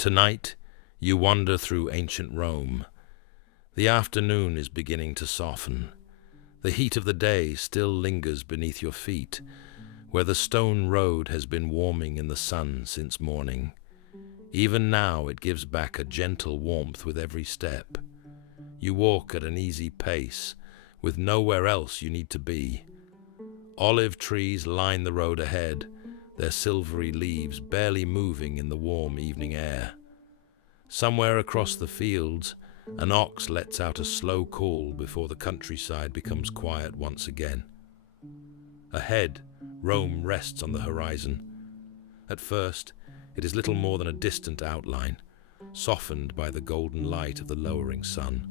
Tonight, you wander through ancient Rome. The afternoon is beginning to soften. The heat of the day still lingers beneath your feet, where the stone road has been warming in the sun since morning. Even now it gives back a gentle warmth with every step. You walk at an easy pace, with nowhere else you need to be. Olive trees line the road ahead, their silvery leaves barely moving in the warm evening air. Somewhere across the fields, an ox lets out a slow call before the countryside becomes quiet once again. Ahead, Rome rests on the horizon. At first, it is little more than a distant outline, softened by the golden light of the lowering sun.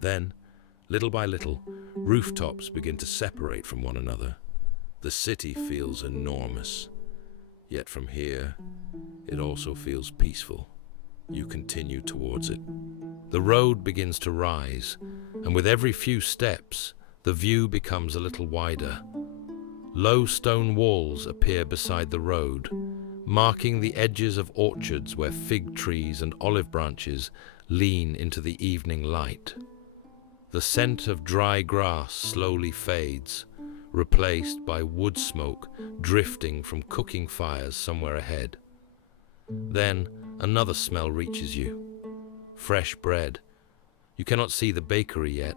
Then, little by little, rooftops begin to separate from one another. The city feels enormous. Yet from here, it also feels peaceful. You continue towards it. The road begins to rise, and with every few steps, the view becomes a little wider. Low stone walls appear beside the road, marking the edges of orchards where fig trees and olive branches lean into the evening light. The scent of dry grass slowly fades, replaced by wood smoke drifting from cooking fires somewhere ahead. Then another smell reaches you. Fresh bread. You cannot see the bakery yet,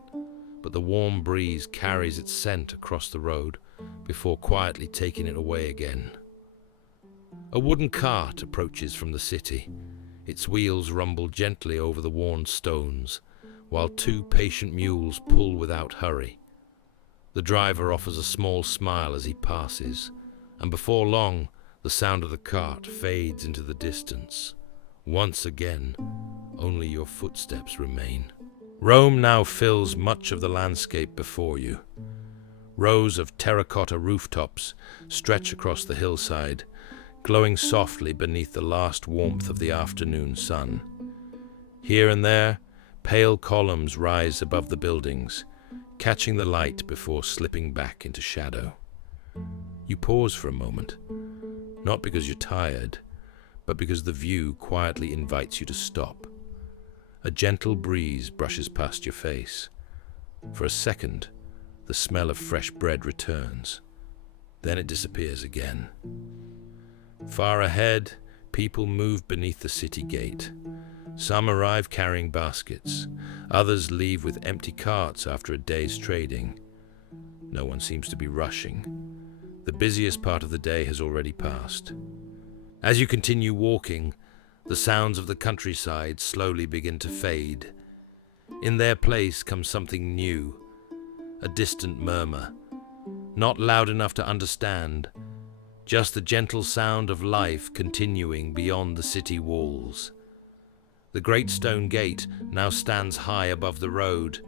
but the warm breeze carries its scent across the road before quietly taking it away again. A wooden cart approaches from the city. Its wheels rumble gently over the worn stones, while two patient mules pull without hurry. The driver offers a small smile as he passes, and before long, the sound of the cart fades into the distance. Once again, only your footsteps remain. Rome now fills much of the landscape before you. Rows of terracotta rooftops stretch across the hillside, glowing softly beneath the last warmth of the afternoon sun. Here and there, pale columns rise above the buildings, catching the light before slipping back into shadow. You pause for a moment, not because you're tired, but because the view quietly invites you to stop. A gentle breeze brushes past your face. For a second, the smell of fresh bread returns. Then it disappears again. Far ahead, people move beneath the city gate. Some arrive carrying baskets. Others leave with empty carts after a day's trading. No one seems to be rushing. The busiest part of the day has already passed. As you continue walking, the sounds of the countryside slowly begin to fade. In their place comes something new, a distant murmur, not loud enough to understand, just the gentle sound of life continuing beyond the city walls. The great stone gate now stands high above the road,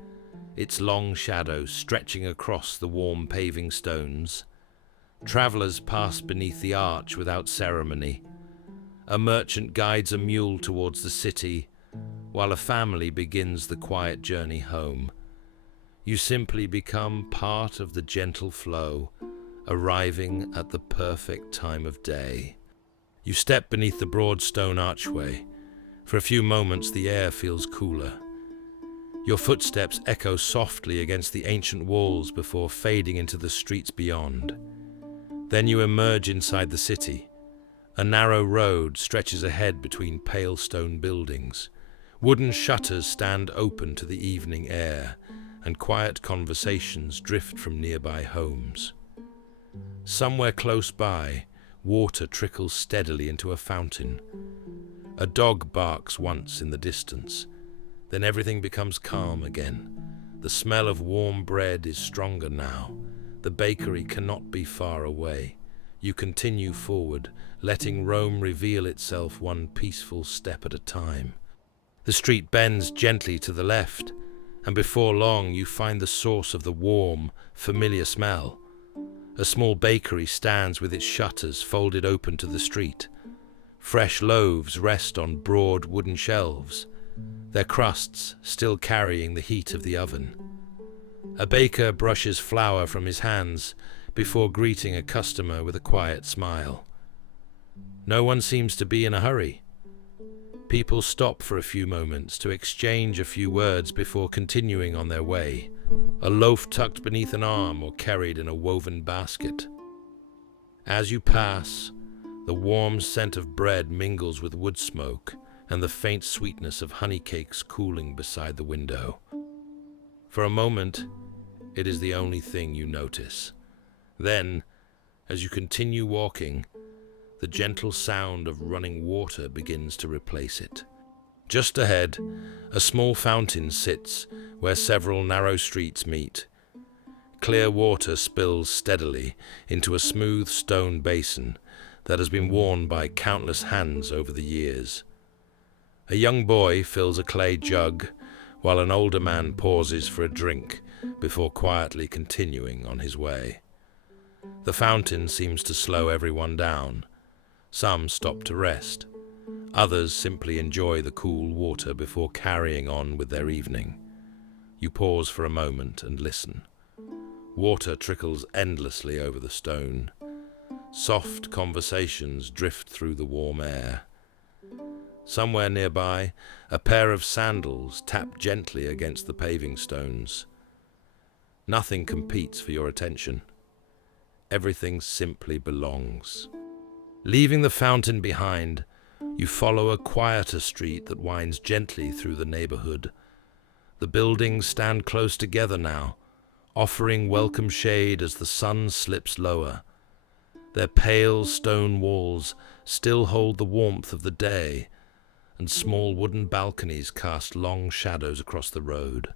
its long shadow stretching across the warm paving stones. Travelers pass beneath the arch without ceremony. A merchant guides a mule towards the city, while a family begins the quiet journey home. You simply become part of the gentle flow, arriving at the perfect time of day. You step beneath the broad stone archway. For a few moments, the air feels cooler. Your footsteps echo softly against the ancient walls before fading into the streets beyond. Then you emerge inside the city. A narrow road stretches ahead between pale stone buildings. Wooden shutters stand open to the evening air, and quiet conversations drift from nearby homes. Somewhere close by, water trickles steadily into a fountain. A dog barks once in the distance. Then everything becomes calm again. The smell of warm bread is stronger now. The bakery cannot be far away. You continue forward, letting Rome reveal itself one peaceful step at a time. The street bends gently to the left, and before long you find the source of the warm, familiar smell. A small bakery stands with its shutters folded open to the street. Fresh loaves rest on broad wooden shelves, their crusts still carrying the heat of the oven. A baker brushes flour from his hands before greeting a customer with a quiet smile. No one seems to be in a hurry. People stop for a few moments to exchange a few words before continuing on their way, a loaf tucked beneath an arm or carried in a woven basket. As you pass, the warm scent of bread mingles with wood smoke and the faint sweetness of honey cakes cooling beside the window. For a moment, it is the only thing you notice. Then, as you continue walking, the gentle sound of running water begins to replace it. Just ahead, a small fountain sits where several narrow streets meet. Clear water spills steadily into a smooth stone basin that has been worn by countless hands over the years. A young boy fills a clay jug, while an older man pauses for a drink before quietly continuing on his way. The fountain seems to slow everyone down. Some stop to rest. Others simply enjoy the cool water before carrying on with their evening. You pause for a moment and listen. Water trickles endlessly over the stone. Soft conversations drift through the warm air. Somewhere nearby, a pair of sandals tap gently against the paving stones. Nothing competes for your attention. Everything simply belongs. Leaving the fountain behind, you follow a quieter street that winds gently through the neighborhood. The buildings stand close together now, offering welcome shade as the sun slips lower. Their pale stone walls still hold the warmth of the day, and small wooden balconies cast long shadows across the road.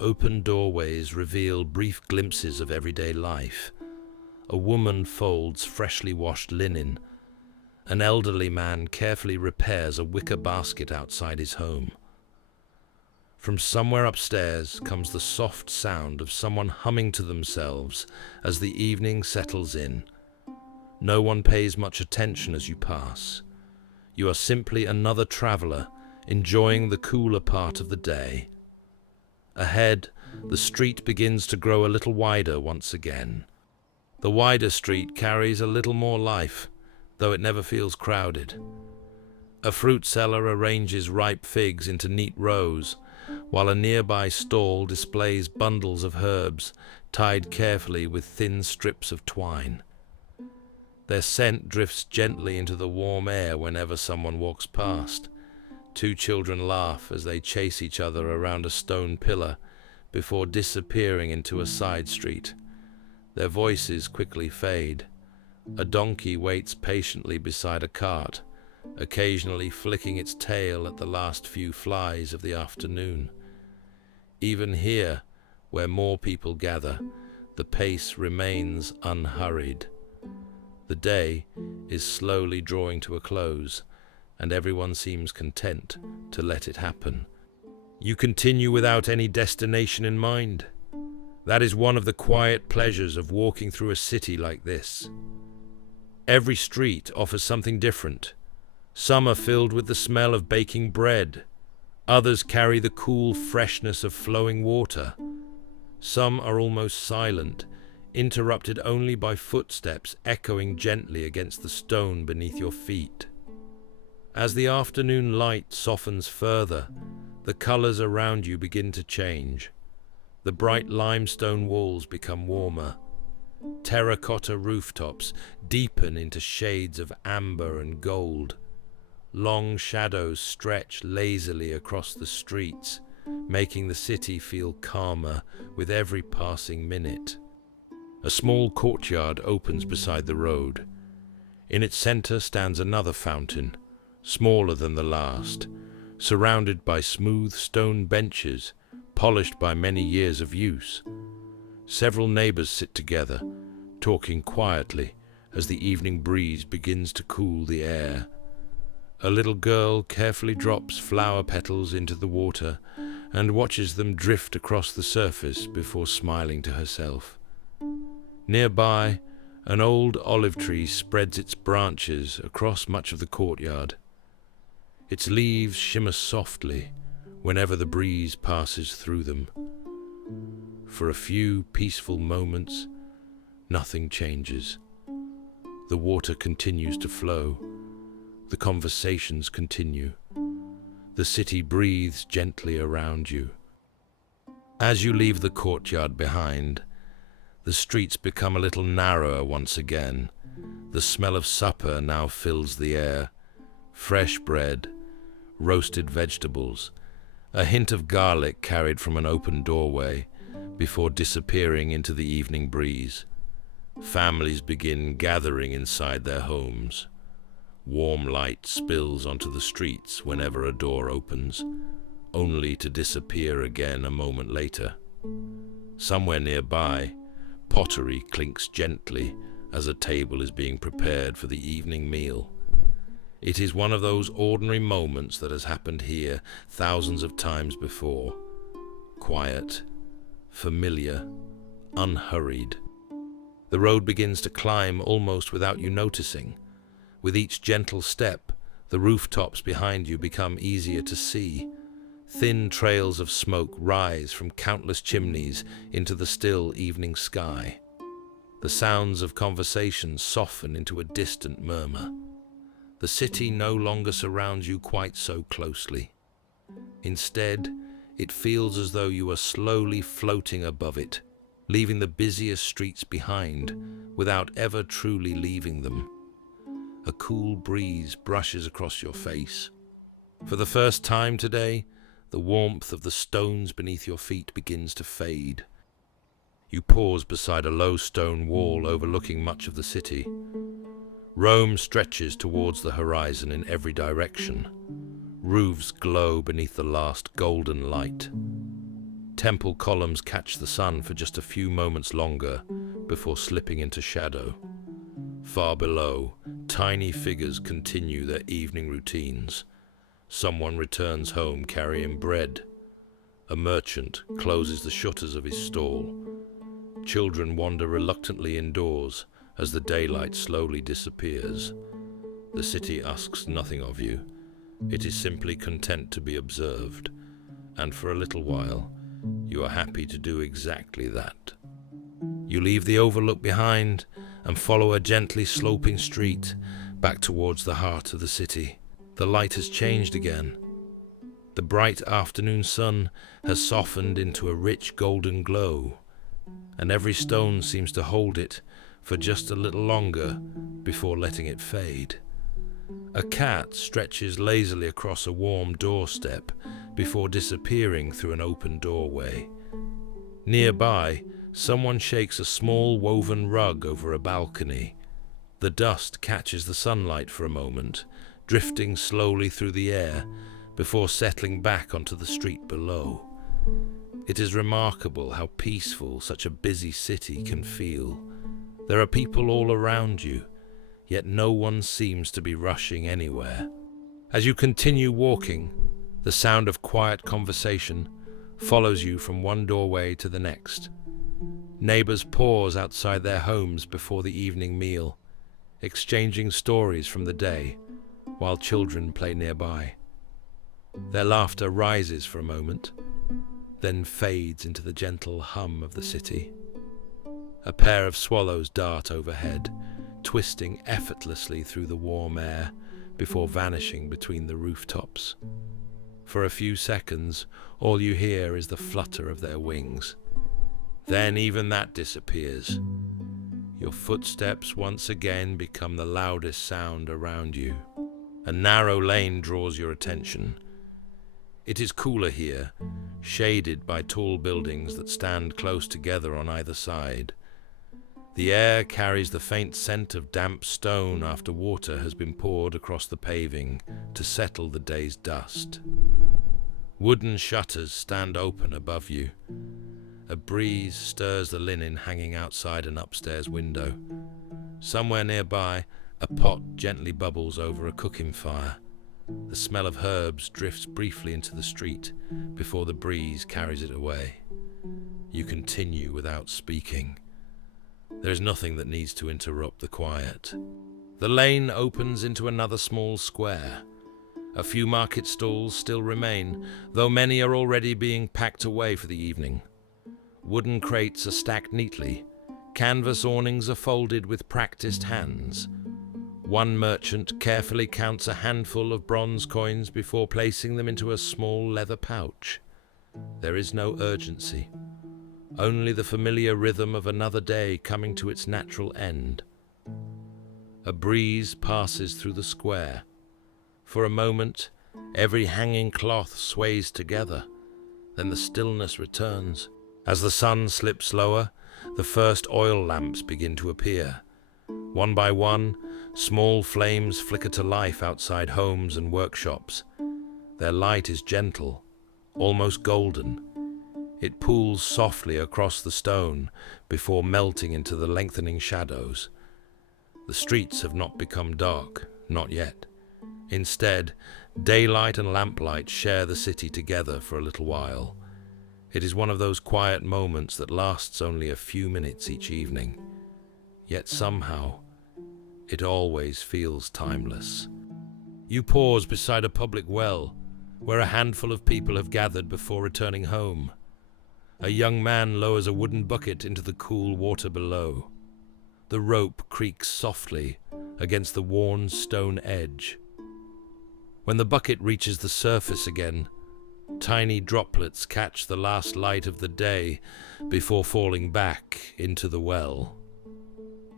Open doorways reveal brief glimpses of everyday life. A woman folds freshly washed linen. An elderly man carefully repairs a wicker basket outside his home. From somewhere upstairs comes the soft sound of someone humming to themselves as the evening settles in. No one pays much attention as you pass. You are simply another traveler, enjoying the cooler part of the day. Ahead, the street begins to grow a little wider once again. The wider street carries a little more life, though it never feels crowded. A fruit seller arranges ripe figs into neat rows, while a nearby stall displays bundles of herbs tied carefully with thin strips of twine. Their scent drifts gently into the warm air whenever someone walks past. Two children laugh as they chase each other around a stone pillar before disappearing into a side street. Their voices quickly fade. A donkey waits patiently beside a cart, occasionally flicking its tail at the last few flies of the afternoon. Even here, where more people gather, the pace remains unhurried. The day is slowly drawing to a close, and everyone seems content to let it happen. You continue without any destination in mind. That is one of the quiet pleasures of walking through a city like this. Every street offers something different. Some are filled with the smell of baking bread. Others carry the cool freshness of flowing water. Some are almost silent, interrupted only by footsteps echoing gently against the stone beneath your feet. As the afternoon light softens further, the colors around you begin to change. The bright limestone walls become warmer. Terracotta rooftops deepen into shades of amber and gold. Long shadows stretch lazily across the streets, making the city feel calmer with every passing minute. A small courtyard opens beside the road. In its center stands another fountain, smaller than the last, surrounded by smooth stone benches, polished by many years of use. Several neighbors sit together, talking quietly as the evening breeze begins to cool the air. A little girl carefully drops flower petals into the water and watches them drift across the surface before smiling to herself. Nearby, an old olive tree spreads its branches across much of the courtyard. Its leaves shimmer softly whenever the breeze passes through them. For a few peaceful moments, nothing changes. The water continues to flow. The conversations continue. The city breathes gently around you. As you leave the courtyard behind, the streets become a little narrower once again. The smell of supper now fills the air. Fresh bread, roasted vegetables, a hint of garlic carried from an open doorway before disappearing into the evening breeze. Families begin gathering inside their homes. Warm light spills onto the streets whenever a door opens, only to disappear again a moment later. Somewhere nearby, pottery clinks gently as a table is being prepared for the evening meal. It is one of those ordinary moments that has happened here thousands of times before. Quiet, familiar, unhurried. The road begins to climb almost without you noticing. With each gentle step, the rooftops behind you become easier to see. Thin trails of smoke rise from countless chimneys into the still evening sky. The sounds of conversation soften into a distant murmur. The city no longer surrounds you quite so closely. Instead, it feels as though you are slowly floating above it, leaving the busiest streets behind without ever truly leaving them. A cool breeze brushes across your face. For the first time today, the warmth of the stones beneath your feet begins to fade. You pause beside a low stone wall overlooking much of the city. Rome stretches towards the horizon in every direction. Roofs glow beneath the last golden light. Temple columns catch the sun for just a few moments longer before slipping into shadow. Far below, tiny figures continue their evening routines. Someone returns home carrying bread. A merchant closes the shutters of his stall. Children wander reluctantly indoors as the daylight slowly disappears. The city asks nothing of you. It is simply content to be observed, and for a little while, you are happy to do exactly that. You leave the overlook behind and follow a gently sloping street back towards the heart of the city. The light has changed again. The bright afternoon sun has softened into a rich golden glow, and every stone seems to hold it for just a little longer before letting it fade. A cat stretches lazily across a warm doorstep before disappearing through an open doorway. Nearby, someone shakes a small woven rug over a balcony. The dust catches the sunlight for a moment, drifting slowly through the air before settling back onto the street below. It is remarkable how peaceful such a busy city can feel. There are people all around you, yet no one seems to be rushing anywhere. As you continue walking, the sound of quiet conversation follows you from one doorway to the next. Neighbors pause outside their homes before the evening meal, exchanging stories from the day, while children play nearby. Their laughter rises for a moment, then fades into the gentle hum of the city. A pair of swallows dart overhead, twisting effortlessly through the warm air before vanishing between the rooftops. For a few seconds, all you hear is the flutter of their wings. Then even that disappears. Your footsteps once again become the loudest sound around you. A narrow lane draws your attention. It is cooler here, shaded by tall buildings that stand close together on either side. The air carries the faint scent of damp stone after water has been poured across the paving to settle the day's dust. Wooden shutters stand open above you. A breeze stirs the linen hanging outside an upstairs window. Somewhere nearby, a pot gently bubbles over a cooking fire. The smell of herbs drifts briefly into the street before the breeze carries it away. You continue without speaking. There is nothing that needs to interrupt the quiet. The lane opens into another small square. A few market stalls still remain, though many are already being packed away for the evening. Wooden crates are stacked neatly. Canvas awnings are folded with practiced hands. One merchant carefully counts a handful of bronze coins before placing them into a small leather pouch. There is no urgency, only the familiar rhythm of another day coming to its natural end. A breeze passes through the square. For a moment, every hanging cloth sways together, then the stillness returns. As the sun slips lower, the first oil lamps begin to appear. One by one, small flames flicker to life outside homes and workshops. Their light is gentle, almost golden. It pools softly across the stone before melting into the lengthening shadows. The streets have not become dark, not yet. Instead, daylight and lamplight share the city together for a little while. It is one of those quiet moments that lasts only a few minutes each evening. Yet somehow, it always feels timeless. You pause beside a public well, where a handful of people have gathered before returning home. A young man lowers a wooden bucket into the cool water below. The rope creaks softly against the worn stone edge. When the bucket reaches the surface again, tiny droplets catch the last light of the day before falling back into the well.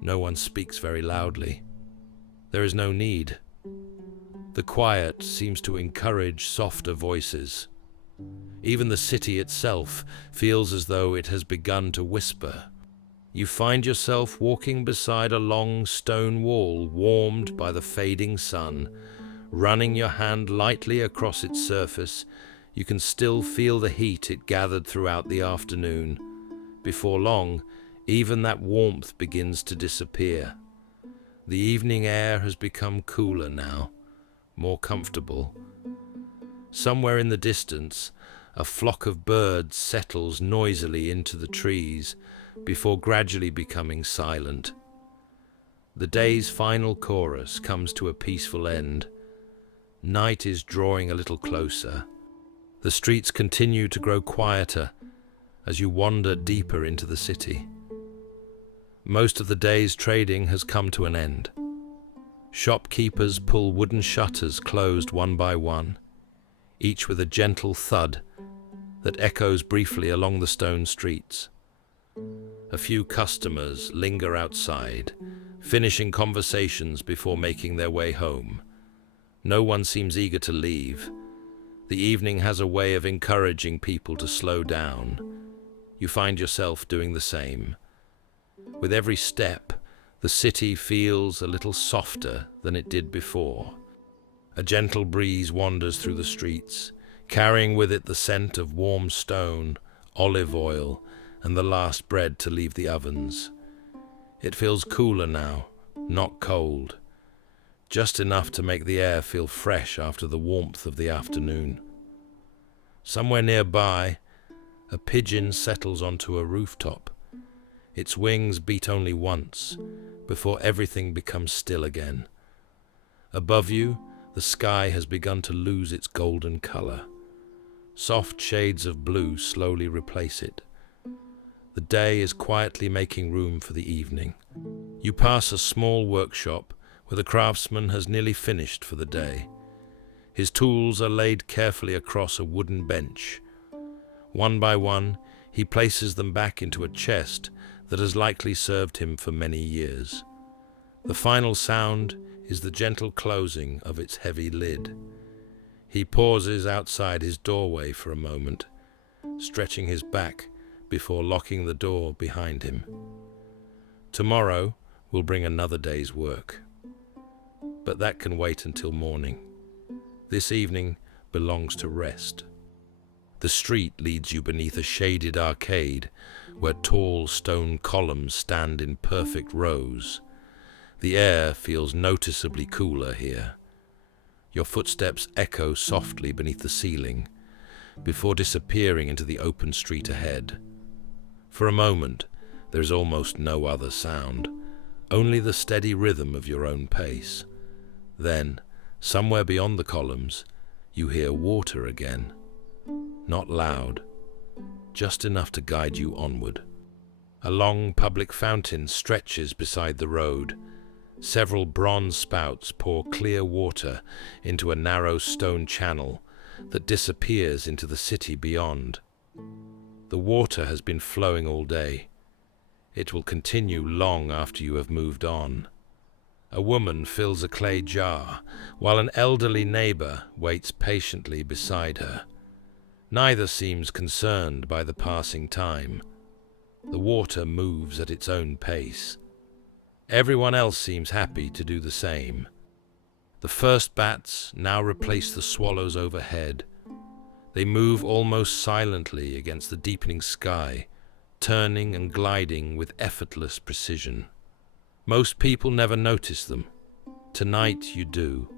No one speaks very loudly. There is no need. The quiet seems to encourage softer voices. Even the city itself feels as though it has begun to whisper. You find yourself walking beside a long stone wall warmed by the fading sun. Running your hand lightly across its surface, you can still feel the heat it gathered throughout the afternoon. Before long, even that warmth begins to disappear. The evening air has become cooler now, more comfortable. Somewhere in the distance, a flock of birds settles noisily into the trees before gradually becoming silent. The day's final chorus comes to a peaceful end. Night is drawing a little closer. The streets continue to grow quieter as you wander deeper into the city. Most of the day's trading has come to an end. Shopkeepers pull wooden shutters closed one by one, each with a gentle thud that echoes briefly along the stone streets. A few customers linger outside, finishing conversations before making their way home. No one seems eager to leave. The evening has a way of encouraging people to slow down. You find yourself doing the same. With every step, the city feels a little softer than it did before. A gentle breeze wanders through the streets, carrying with it the scent of warm stone, olive oil, and the last bread to leave the ovens. It feels cooler now, not cold. Just enough to make the air feel fresh after the warmth of the afternoon. Somewhere nearby, a pigeon settles onto a rooftop. Its wings beat only once, before everything becomes still again. Above you, the sky has begun to lose its golden color. Soft shades of blue slowly replace it. The day is quietly making room for the evening. You pass a small workshop where the craftsman has nearly finished for the day. His tools are laid carefully across a wooden bench. One by one, he places them back into a chest that has likely served him for many years. The final sound is the gentle closing of its heavy lid. He pauses outside his doorway for a moment, stretching his back before locking the door behind him. Tomorrow will bring another day's work. But that can wait until morning. This evening belongs to rest. The street leads you beneath a shaded arcade where tall stone columns stand in perfect rows. The air feels noticeably cooler here. Your footsteps echo softly beneath the ceiling before disappearing into the open street ahead. For a moment, there is almost no other sound, only the steady rhythm of your own pace. Then, somewhere beyond the columns, you hear water again. Not loud, just enough to guide you onward. A long public fountain stretches beside the road, Several bronze spouts pour clear water into a narrow stone channel that disappears into the city beyond. The water has been flowing all day. It will continue long after you have moved on. A woman fills a clay jar, while an elderly neighbor waits patiently beside her. Neither seems concerned by the passing time. The water moves at its own pace. Everyone else seems happy to do the same. The first bats now replace the swallows overhead. They move almost silently against the deepening sky, turning and gliding with effortless precision. Most people never notice them. Tonight you do.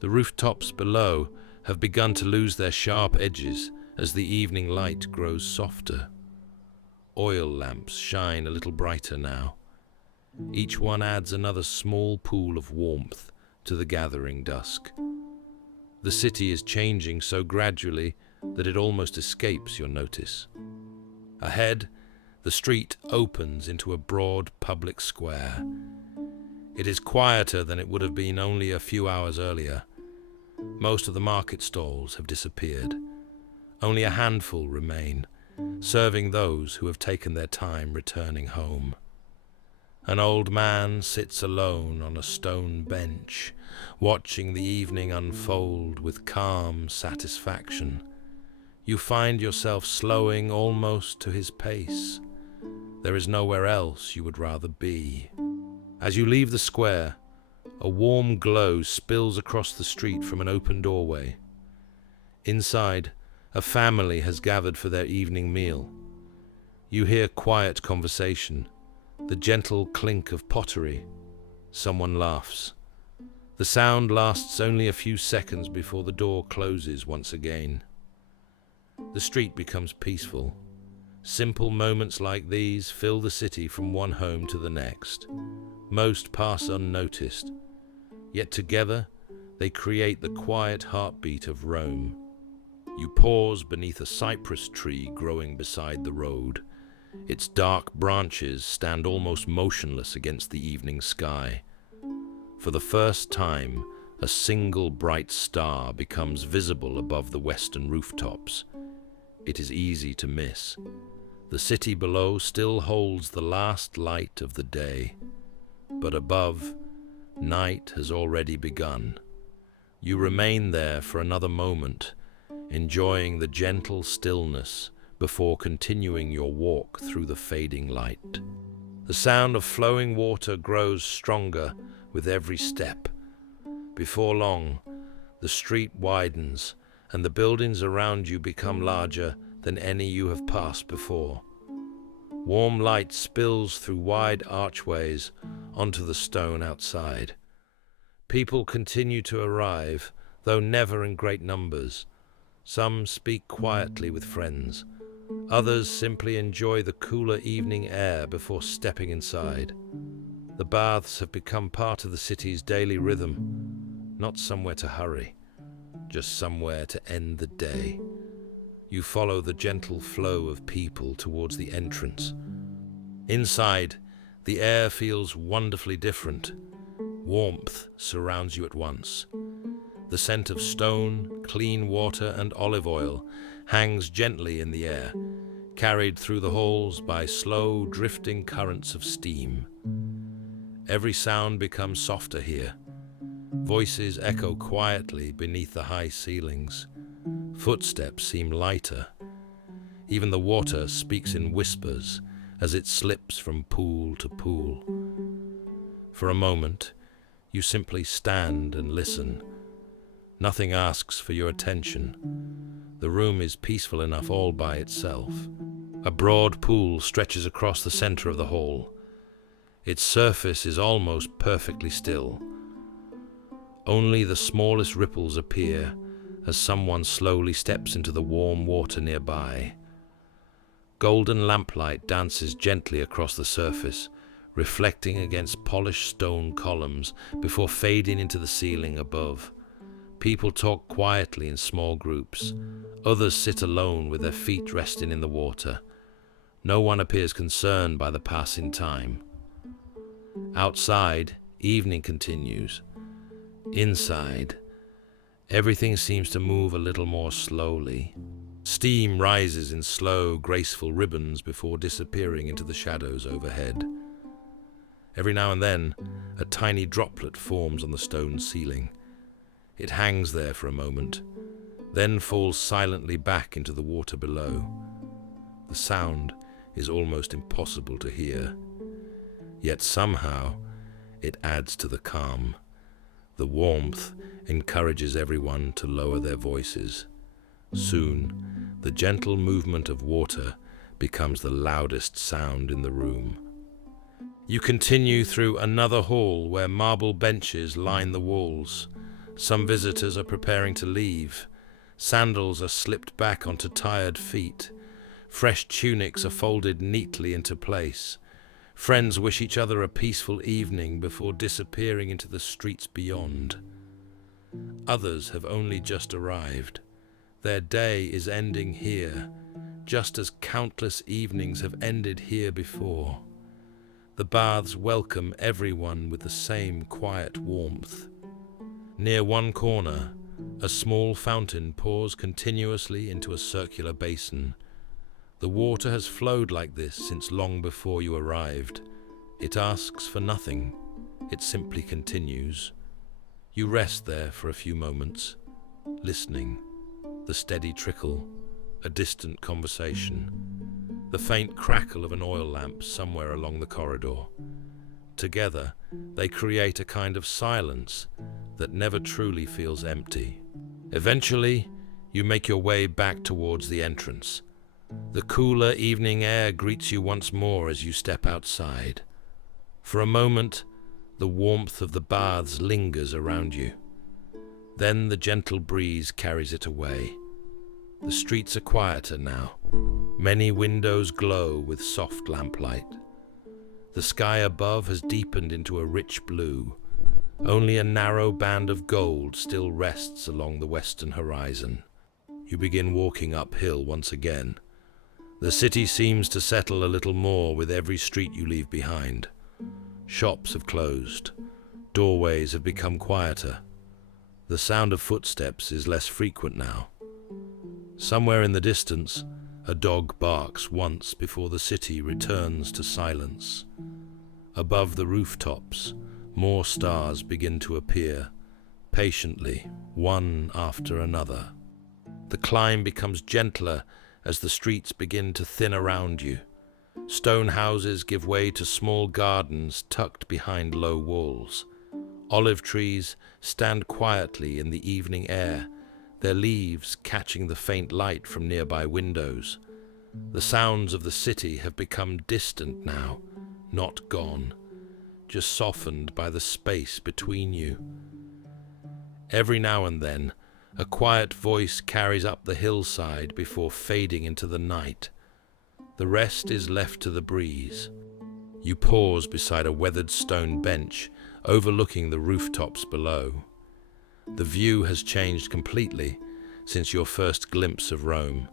The rooftops below have begun to lose their sharp edges as the evening light grows softer. Oil lamps shine a little brighter now. Each one adds another small pool of warmth to the gathering dusk. The city is changing so gradually that it almost escapes your notice. Ahead, the street opens into a broad public square. It is quieter than it would have been only a few hours earlier. Most of the market stalls have disappeared. Only a handful remain, serving those who have taken their time returning home. An old man sits alone on a stone bench, watching the evening unfold with calm satisfaction. You find yourself slowing almost to his pace. There is nowhere else you would rather be. As you leave the square, a warm glow spills across the street from an open doorway. Inside, a family has gathered for their evening meal. You hear quiet conversation, the gentle clink of pottery. Someone laughs. The sound lasts only a few seconds before the door closes once again. The street becomes peaceful. Simple moments like these fill the city from one home to the next. Most pass unnoticed, yet together they create the quiet heartbeat of Rome. You pause beneath a cypress tree growing beside the road. Its dark branches stand almost motionless against the evening sky. For the first time, a single bright star becomes visible above the western rooftops. It is easy to miss. The city below still holds the last light of the day, but above, night has already begun. You remain there for another moment, enjoying the gentle stillness before continuing your walk through the fading light. The sound of flowing water grows stronger with every step. Before long, the street widens and the buildings around you become larger than any you have passed before. Warm light spills through wide archways onto the stone outside. People continue to arrive, though never in great numbers. Some speak quietly with friends. Others simply enjoy the cooler evening air before stepping inside. The baths have become part of the city's daily rhythm, not somewhere to hurry, just somewhere to end the day. You follow the gentle flow of people towards the entrance. Inside, the air feels wonderfully different. Warmth surrounds you at once. The scent of stone, clean water, and olive oil hangs gently in the air, carried through the halls by slow, drifting currents of steam. Every sound becomes softer here. Voices echo quietly beneath the high ceilings. Footsteps seem lighter. Even the water speaks in whispers as it slips from pool to pool. For a moment, you simply stand and listen. Nothing asks for your attention. The room is peaceful enough all by itself. A broad pool stretches across the center of the hall. Its surface is almost perfectly still. Only the smallest ripples appear as someone slowly steps into the warm water nearby. Golden lamplight dances gently across the surface, reflecting against polished stone columns before fading into the ceiling above. People talk quietly in small groups. Others sit alone with their feet resting in the water. No one appears concerned by the passing time. Outside, Evening continues. Inside, everything seems to move a little more slowly. Steam rises in slow, graceful ribbons before disappearing into the shadows overhead. Every now and then, a tiny droplet forms on the stone ceiling. It hangs there for a moment, then falls silently back into the water below. The sound is almost impossible to hear, yet somehow it adds to the calm. The warmth encourages everyone to lower their voices. Soon, the gentle movement of water becomes the loudest sound in the room. You continue through another hall where marble benches line the walls. Some visitors are preparing to leave. Sandals are slipped back onto tired feet. Fresh tunics are folded neatly into place. Friends wish each other a peaceful evening before disappearing into the streets beyond. Others have only just arrived. Their day is ending here, just as countless evenings have ended here before. The baths welcome everyone with the same quiet warmth. Near one corner, a small fountain pours continuously into a circular basin. The water has flowed like this since long before you arrived. It asks for nothing. It simply continues. You rest there for a few moments, listening. The steady trickle, a distant conversation, the faint crackle of an oil lamp somewhere along the corridor. Together, they create a kind of silence that never truly feels empty. Eventually, you make your way back towards the entrance. The cooler evening air greets you once more as you step outside. For a moment, the warmth of the baths lingers around you. Then the gentle breeze carries it away. The streets are quieter now. Many windows glow with soft lamplight. The sky above has deepened into a rich blue. Only a narrow band of gold still rests along the western horizon. You begin walking uphill once again. The city seems to settle a little more with every street you leave behind. Shops have closed. Doorways have become quieter. The sound of footsteps is less frequent now. Somewhere in the distance, a dog barks once before the city returns to silence. Above the rooftops, more stars begin to appear, patiently, one after another. The climb becomes gentler as the streets begin to thin around you. Stone houses give way to small gardens tucked behind low walls. Olive trees stand quietly in the evening air, their leaves catching the faint light from nearby windows. The sounds of the city have become distant now, not gone, just softened by the space between you. Every now and then, a quiet voice carries up the hillside before fading into the night. The rest is left to the breeze. You pause beside a weathered stone bench, overlooking the rooftops below. The view has changed completely since your first glimpse of Rome.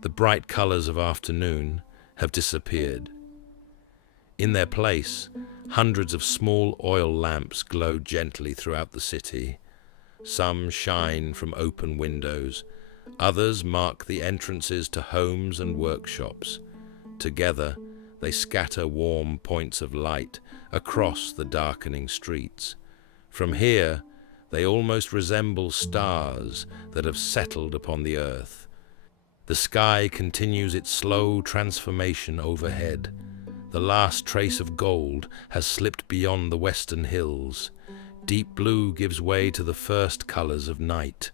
The bright colors of afternoon have disappeared. In their place, hundreds of small oil lamps glow gently throughout the city. Some shine from open windows. Others mark the entrances to homes and workshops. Together, they scatter warm points of light across the darkening streets. From here, they almost resemble stars that have settled upon the earth. The sky continues its slow transformation overhead. The last trace of gold has slipped beyond the western hills. Deep blue gives way to the first colors of night.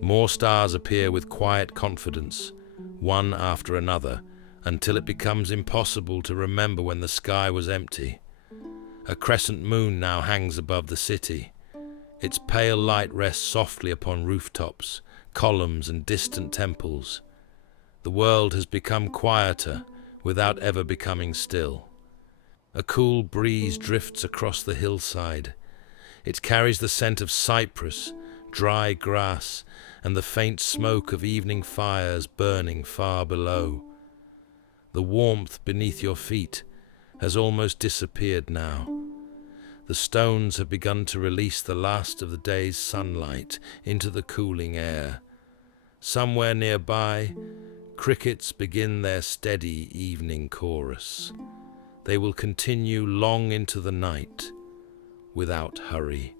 More stars appear with quiet confidence, one after another, until it becomes impossible to remember when the sky was empty. A crescent moon now hangs above the city. Its pale light rests softly upon rooftops, columns, and distant temples. The world has become quieter without ever becoming still. A cool breeze drifts across the hillside. It carries the scent of cypress, dry grass, and the faint smoke of evening fires burning far below. The warmth beneath your feet has almost disappeared now. The stones have begun to release the last of the day's sunlight into the cooling air. Somewhere nearby, crickets begin their steady evening chorus. They will continue long into the night, without hurry,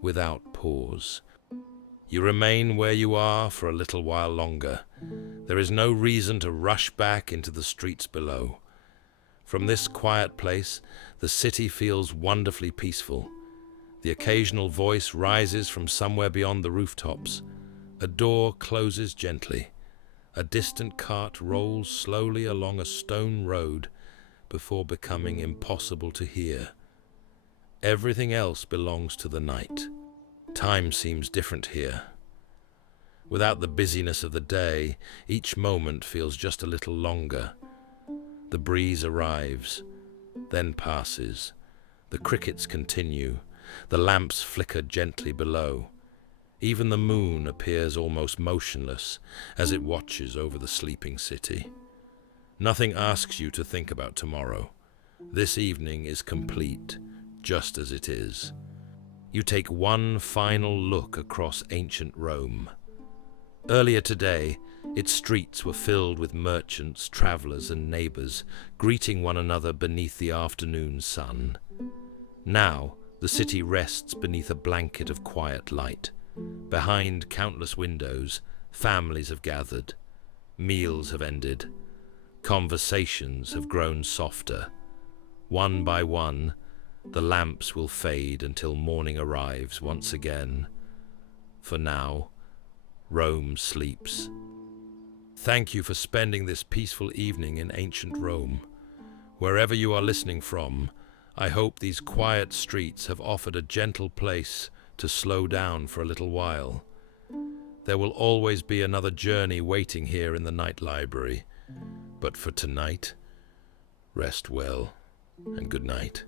without pause. You remain where you are for a little while longer. There is no reason to rush back into the streets below. From this quiet place, the city feels wonderfully peaceful. The occasional voice rises from somewhere beyond the rooftops. A door closes gently. A distant cart rolls slowly along a stone road before becoming impossible to hear. Everything else belongs to the night. Time seems different here. Without the busyness of the day, each moment feels just a little longer. The breeze arrives, then passes. The crickets continue. The lamps flicker gently below. Even the moon appears almost motionless as it watches over the sleeping city. Nothing asks you to think about tomorrow. This evening is complete, just as it is. You take one final look across ancient Rome. Earlier today, its streets were filled with merchants, travelers, and neighbors, greeting one another beneath the afternoon sun. Now, the city rests beneath a blanket of quiet light. Behind countless windows, families have gathered. Meals have ended. Conversations have grown softer. One by one, the lamps will fade until morning arrives once again. For now, Rome sleeps. Thank you for spending this peaceful evening in ancient Rome. Wherever you are listening from, I hope these quiet streets have offered a gentle place to slow down for a little while. There will always be another journey waiting here in the night library. But for tonight, rest well and good night.